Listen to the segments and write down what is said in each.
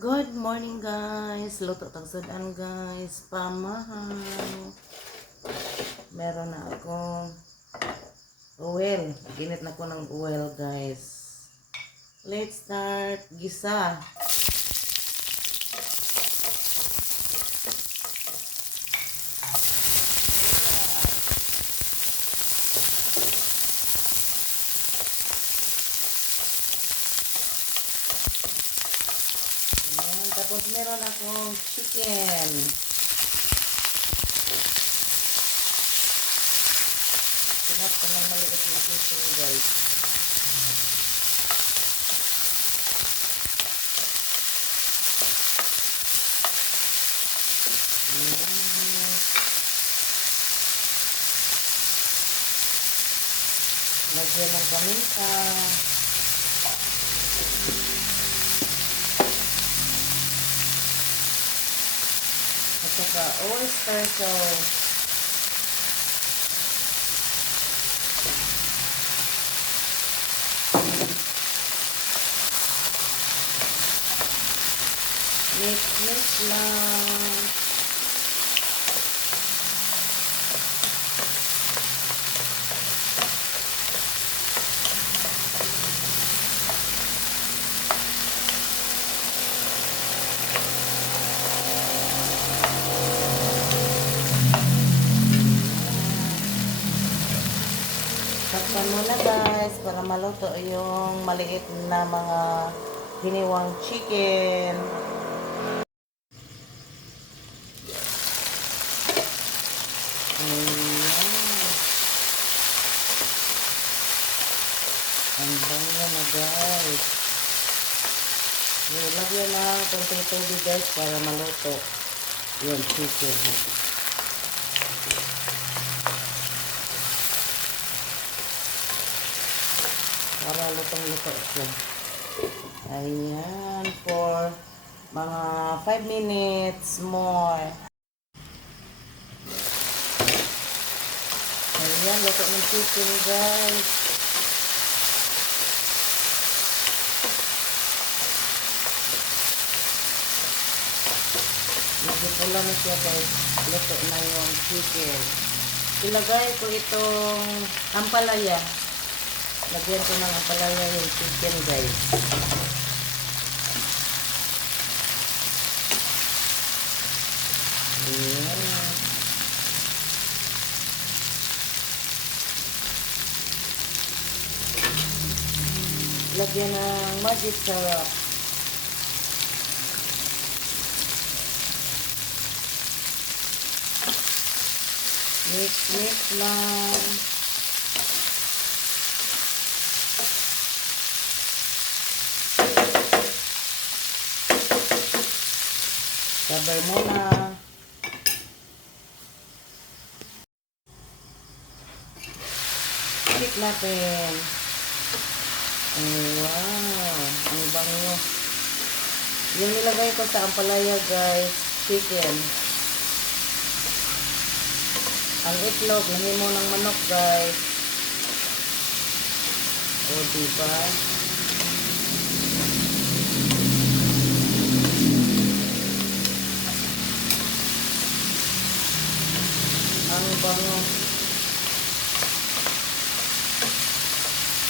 Good morning guys. Luto tagsudan guys. Pamahal. Meron na akong oil. Ginit na ko ng oil guys. Let's start. Gisa. Ayan. Tapos meron akong chicken. Sinap ko ng maliit na chicken guys. Ayan. Lagyan ng paminta. At saka oyster sauce. Mix lang. Takpan muna guys para maluto yung maliit na mga hiniwang chicken. Ayan. Ang bango na guys. Lagyan ng konting tubig guys para maluto yung chicken. Para lutong-luto siya. Ayan, for mga 5 minutes more. Ayan, luto ng chicken guys. Medyo pula na siya guys. Luto na yung chicken. Ilagay ko itong ampalaya. Lagyan ko ng ampalaya yung chicken guys. Ayan. Lagyan ng magic syrup. Mix lang. Cover muna. Tikman natin. Wow, ang bango. Yung nilagay ko sa ampalaya guys, chicken. Ang itlog, nahimo ng manok guys. O diba? Ang bango.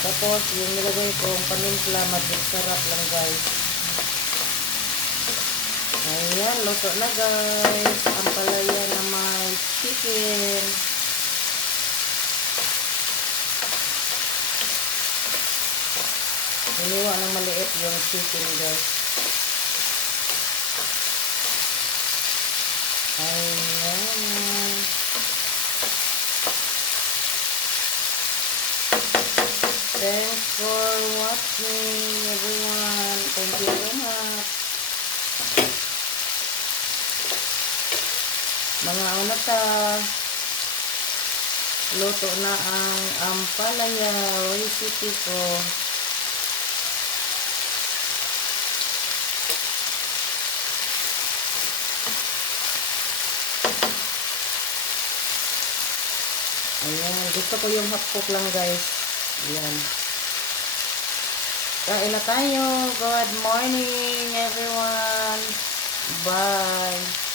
Tapos, yung nilagay kong panimpla, magic sarap lang guys. Ayan, luto na guys. Ang palaya na may chicken. Hiniwa ng maliit yung chicken guys. Ayan. Thanks for watching everyone. Thank you very much. Mga ano ta, luto na ang ampalaya recipe ko. Ayan, gusto ko yung hotpot lang guys. Ayan. Kain na tayo. Good morning everyone. Bye!